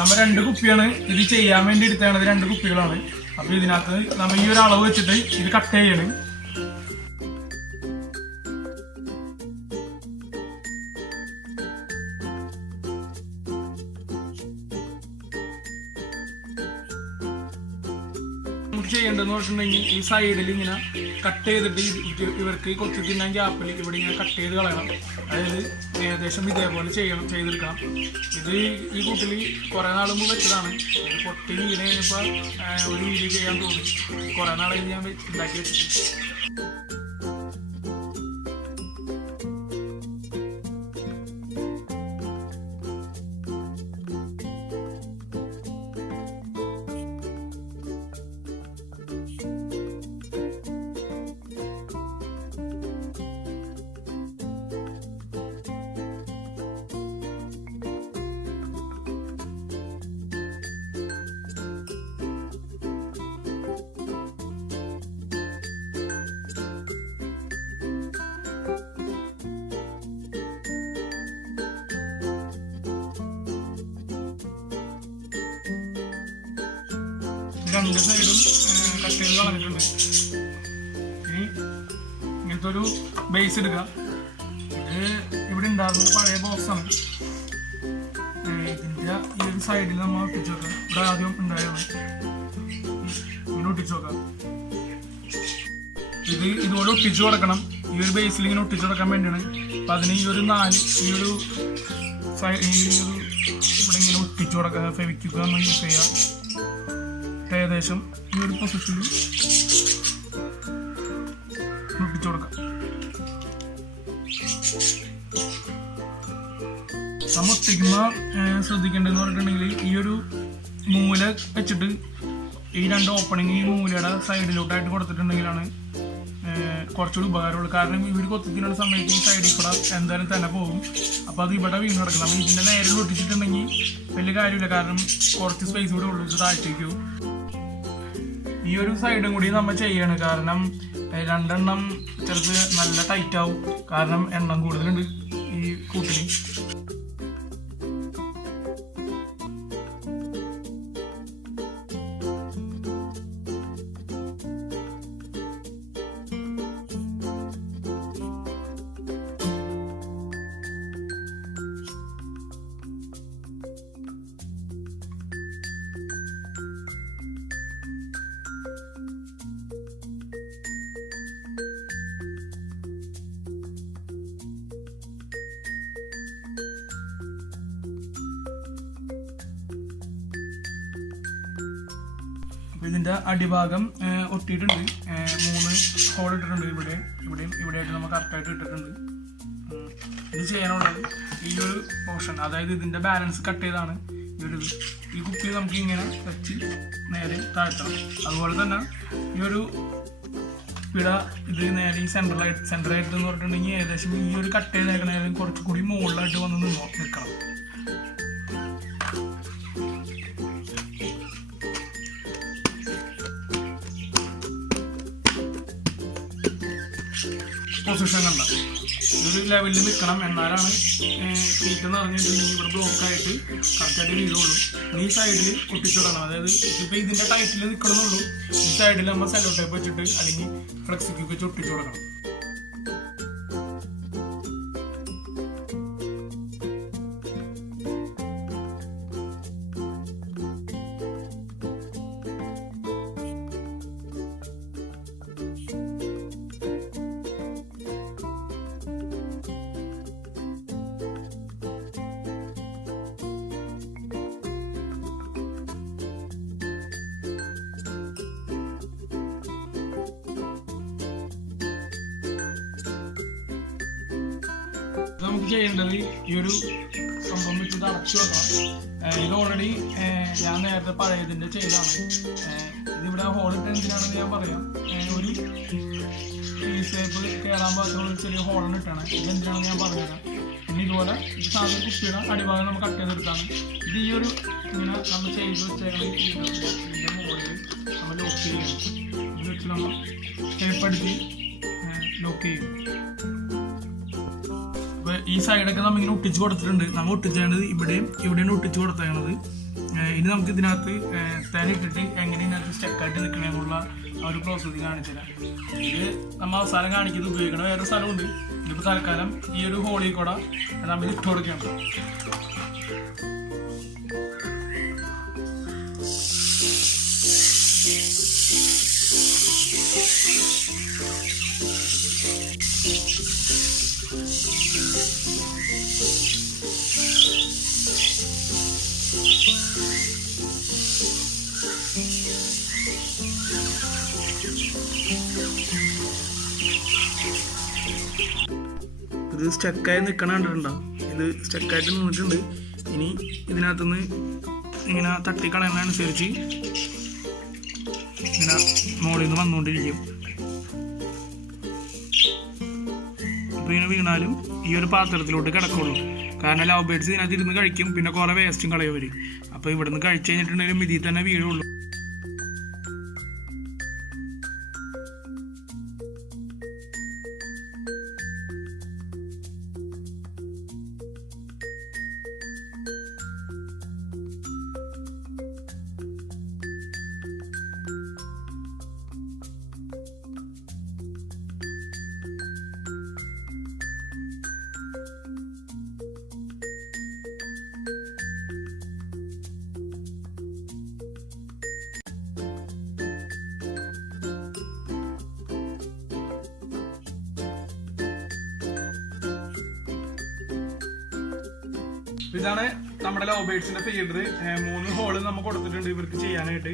നമ്മൾ 2 കുപ്പിയാണ് ഇത് ചെയ്യാൻ വേണ്ടി എടുത്തത്. 2 കുപ്പികളാണ്. അപ്പൊ ഇതിനകത്ത് നമ്മൾ ഈ ഒരു അളവ് വെച്ചിട്ട് ഇത് കട്ട് ചെയ്യണം. ചെയ്യേണ്ടതെന്ന് വെച്ചിട്ടുണ്ടെങ്കിൽ ഈ സൈഡിൽ ഇങ്ങനെ കട്ട് ചെയ്തിട്ട് ഇവർക്ക് കൊത്തി തിന്നാൻ ഗ്യാപ്പിൽ ഇവിടെ ഇങ്ങനെ കട്ട് ചെയ്ത് കളയണം. അതായത് ഏകദേശം ഇതേപോലെ ചെയ്തെടുക്കണം. ഇത് ഈ കൂട്ടിൽ കുറേ നാൾ മുമ്പ് വെച്ചതാണ്. പൊട്ടി വീട് കഴിഞ്ഞപ്പോൾ ഒരു വീഡിയോ ചെയ്യാൻ തോന്നി. കുറേ നാളെ ഞാൻ ഉണ്ടാക്കി വെച്ചിട്ട് രണ്ട് സൈഡും കട്ട് ചെയ്ത് കളഞ്ഞിട്ടുണ്ട്. ഇനി ഇങ്ങനത്തെ ഒരു ബേസ് എടുക്കുക. ഇത് ഇവിടെ ഉണ്ടാകുന്ന പഴയ ബോക്സാണ്. ഇതിൻ്റെ ഈ ഒരു സൈഡിൽ നമ്മൾ ഒട്ടിച്ചു വെക്കാം. ഇവിടെ ആദ്യം ഉണ്ടായാണ് ഇങ്ങനെ ഒട്ടിച്ചു വെക്കാം. ഇതുപോലെ ഒട്ടിച്ചു കൊടുക്കണം. ഈ ഒരു ബേസിൽ ഇങ്ങനെ ഒട്ടിച്ചു കൊടുക്കാൻ വേണ്ടിയാണ്. അപ്പം അതിന് ഈ ഒരു ഇവിടെ ഇങ്ങനെ ഒട്ടിച്ചു കൊടുക്കുക. ഫെവിക്വിക്ക് നമ്മൾ യൂസ് ചെയ്യുക. ഏകദേശം ഈ ഒരു പൊസിഷനിൽ ഒട്ടിച്ചു കൊടുക്കാം. നമ്മൾ ഒട്ടിക്കുമ്പോൾ ശ്രദ്ധിക്കേണ്ടതെന്ന് പറഞ്ഞിട്ടുണ്ടെങ്കിൽ ഈ ഒരു മൂല വെച്ചിട്ട് ഈ 2 ഓപ്പണിങ് ഈ മൂലയുടെ സൈഡിലോട്ടായിട്ട് കൊടുത്തിട്ടുണ്ടെങ്കിലാണ് കുറച്ചുകൂടി ഉപകാരമുള്ളൂ. കാരണം ഇവർ കൊത്തിത്തിനുള്ള സമയത്ത് ഈ സൈഡിൽ കൂടെ എന്തായാലും തന്നെ പോകും. അപ്പോൾ അത് ഇവിടെ വീണ് കിടക്കും. നമ്മൾ ഇതിൻ്റെ നേരെ ഒട്ടിച്ചിട്ടുണ്ടെങ്കിൽ വലിയ കാര്യമില്ല. കാരണം കുറച്ച് സ്പേസ് കൂടെ ഉള്ളൂ. ഇത് താഴ്ത്തേക്കും. ഈ ഒരു സൈഡും കൂടി നമ്മൾ ചെയ്യാണ്. കാരണം 2 എണ്ണം ചിലപ്പോൾ നല്ല ടൈറ്റ് ആവും. കാരണം എണ്ണം കൂടുതലുണ്ട് ഈ കൂട്ടിന്. ഇതിൻ്റെ അടിഭാഗം ഒട്ടിയിട്ടുണ്ട്. 3 ഹോൾ ഇട്ടിട്ടുണ്ട്. ഇവിടെയായിട്ട് നമ്മൾ കറക്റ്റായിട്ട് ഇട്ടിട്ടുണ്ട്. ഇത് ചെയ്യാനുള്ളത് ഈ ഒരു പോർഷൻ, അതായത് ഇതിൻ്റെ ബാലൻസ് കട്ട് ചെയ്താണ് ഈ കുപ്പി നമുക്ക് ഇങ്ങനെ വെച്ച് നേരെ താഴ്ത്തണം. അതുപോലെ തന്നെ ഈ ഒരു ഇത് നേരെ ഈ സെൻറ്ററായിട്ട് എന്ന് പറഞ്ഞിട്ടുണ്ടെങ്കിൽ ഏകദേശം ഈ ഒരു കട്ട് ചെയ്തേക്കണേലും കുറച്ചുകൂടി മുകളിലായിട്ട് വന്ന് നിൽക്കണം. പൊസിഷൻ കണ്ട ഇതൊരു ലെവലിൽ നിൽക്കണം. എന്നാലാണ് സീറ്റ് എന്ന് പറഞ്ഞിട്ടുണ്ടെങ്കിൽ ഇവിടെ ബ്ലോക്കായിട്ട് കറക്റ്റായിട്ട് വീഴുള്ളൂ. ഈ സൈഡിൽ ഒട്ടിച്ചിടണം. അതായത് ഇപ്പോൾ ഇതിൻ്റെ ടൈറ്റിൽ നിൽക്കണമെന്നുള്ളൂ. ഈ സൈഡിൽ നമ്മൾ സെല്ലോ ടേപ്പ് വെച്ചിട്ട് അല്ലെങ്കിൽ ഫ്ലെക്സിക്ക് വെച്ച് ഒട്ടിച്ചു കൊടുക്കണം. നമുക്ക് ചെയ്യേണ്ടത് ഈ ഒരു സംഭവം വെച്ചിട്ട് അടച്ചു വെക്കണം. ഇത് ഓൾറെഡി ഞാൻ നേരത്തെ പഴയതിൻ്റെ ചെയ്താണ്. ഇതിവിടെ ഹോൾ ഇട്ട് എന്തിനാണെന്ന് ഞാൻ പറയാം. ഒരു ടേപ്പ് കയറാൻ പാകത്തുള്ള ചെറിയ ഹോളിന് ഇട്ടാണ്. ഇതെന്തിനാണെന്ന് ഞാൻ പറഞ്ഞുതരാം. പിന്നെ ഇതുപോലെ ഇത് സാധാരണ കുപ്പിയുടെ അടിഭാഗം നമ്മൾ കട്ട് ചെയ്തെടുത്താണ്. ഇത് ഈ ഒരു ഇങ്ങനെ നമ്മൾ ചെയ്ത് വെച്ചേക്കണം. ഇതിൻ്റെ മുകളിൽ നമ്മൾ ലോക്ക് ചെയ്യണം. ഇത് വെച്ച് നമ്മൾ ടേപ്പ് അടിച്ച് ലോക്ക് ചെയ്യും. അപ്പോൾ ഈ സൈഡൊക്കെ നമ്മളിങ്ങനെ ഒട്ടിച്ച് കൊടുത്തിട്ടുണ്ട്. നമ്മൾ ഒട്ടിച്ചേണ്ടത് ഇവിടെയും ഒട്ടിച്ച് കൊടുത്തേക്കണത്. ഇനി നമുക്ക് ഇതിനകത്ത് തേനിട്ടിട്ട് എങ്ങനെ ഇതിനകത്ത് സ്റ്റക്കായിട്ട് നിൽക്കണമെന്നുള്ള ആ ഒരു പ്രോസസ്സിങ് കാണിച്ചു തരാം. ഇത് നമ്മൾ അവസാനം കാണിക്കുന്നത് ഉപയോഗിക്കണ വേറെ സ്ഥലമുണ്ട്. ഇതിപ്പോൾ തൽക്കാലം ഈ ഒരു ഹോളിൽ കൂടെ നമ്മൾ ഇട്ട് കൊടുക്കണം. ഇത് സ്റ്റക്കായി നിൽക്കണ കണ്ടിട്ടുണ്ടോ? ഇത് സ്റ്റക്കായിട്ട് നിന്നിട്ടുണ്ട്. ഇനി ഇതിനകത്തുനിന്ന് ഇങ്ങനെ തട്ടിക്കളയുന്നതനുസരിച്ച് ഇങ്ങനെ മുകളിൽ നിന്ന് വന്നുകൊണ്ടിരിക്കും. അപ്പോൾ ഇങ്ങനെ വീണാലും ഈ ഒരു പാത്രത്തിലോട്ട് കിടക്കുള്ളൂ. കാരണം ലവ് ബേർഡ്സ് ഇതിനകത്ത് ഇരുന്ന് കഴിക്കും, പിന്നെ കുറേ വേസ്റ്റും കളയും വരും. അപ്പോൾ ഇവിടെ നിന്ന് കഴിച്ചു കഴിഞ്ഞിട്ടുണ്ടെങ്കിലും ഇതിൽ തന്നെ വീഴുള്ളൂ. ഇതാണ് നമ്മുടെ ലവ് ബേർഡ്സിന്റെ ഫീഡർ. 3 ഹോള് നമ്മൾ കൊടുത്തിട്ടുണ്ട് ഇവർക്ക് ചെയ്യാനായിട്ട്,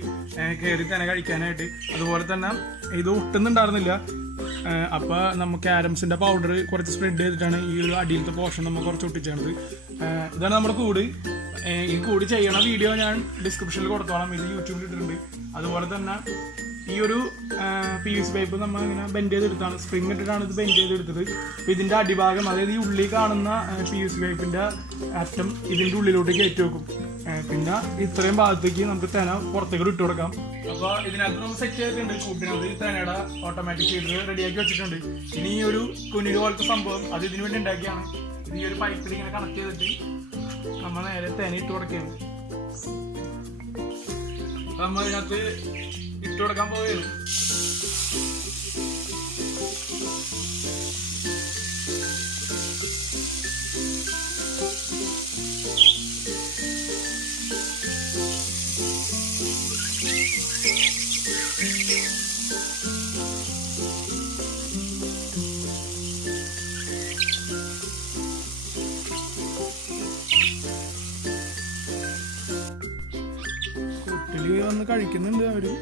കയറി തന്നെ കഴിക്കാനായിട്ട്. അതുപോലെ തന്നെ ഇത് ഒട്ടുന്നുണ്ടായിരുന്നില്ല. അപ്പോൾ നമ്മൾ ക്യാരംസിന്റെ പൗഡർ കുറച്ച് സ്പ്രെഡ് ചെയ്തിട്ടാണ് ഈ ഒരു അടിയിലത്തെ പോർഷൻ നമ്മൾ കുറച്ച് ഒട്ടിച്ചത്. ഇതാണ് നമ്മുടെ കൂട്. ഈ കൂട് ചെയ്യണ വീഡിയോ ഞാൻ ഡിസ്ക്രിപ്ഷനിൽ കൊടുത്തോളാം. ഇത് യൂട്യൂബിൽ ഇട്ടിട്ടുണ്ട്. അതുപോലെ തന്നെ ഈ ഒരു PVC പൈപ്പ് നമ്മൾ ഇങ്ങനെ ബെൻഡ് ചെയ്തെടുത്താണ്, സ്പ്രിങ് ഇട്ടിട്ടാണ് ഇത് ബെൻഡ് ചെയ്തെടുത്തത്. അപ്പോൾ ഇതിൻ്റെ അടിഭാഗം, അതായത് ഈ ഉള്ളിൽ കാണുന്ന PVC പൈപ്പിൻ്റെ അറ്റം ഇതിൻ്റെ ഉള്ളിലോട്ട് കയറ്റി വെക്കും. പിന്നെ ഇത്രയും ഭാഗത്തേക്ക് നമുക്ക് തേന പുറത്തേക്ക് ഇട്ട് കൊടുക്കാം. അപ്പോൾ ഇതിനകത്ത് നമ്മൾ സെറ്റ് ചെയ്തിട്ടുണ്ട്. കൂട്ടിനകത്ത് തേനയുടെ ഓട്ടോമാറ്റിക് ഫീഡർ റെഡിയാക്കി വെച്ചിട്ടുണ്ട്. ഇനി ഈ ഒരു കുനിരു പോലത്തെ സംഭവം അത് ഇതിനു വേണ്ടി ഉണ്ടാക്കിയാണ്. ഇത് ഈ ഒരു പൈപ്പിൽ ഇങ്ങനെ കണക്ട് ചെയ്തിട്ട് നമ്മൾ നേരെ തേന ഇട്ട് കൊടുക്കുകയാണ്. നമ്മൾ ഇതിനകത്ത് ഇട്ട് കൊടുക്കാൻ പോവുകയാണ്. കൂട്ടിൽ വന്ന് കഴിക്കുന്നുണ്ട് അവര്.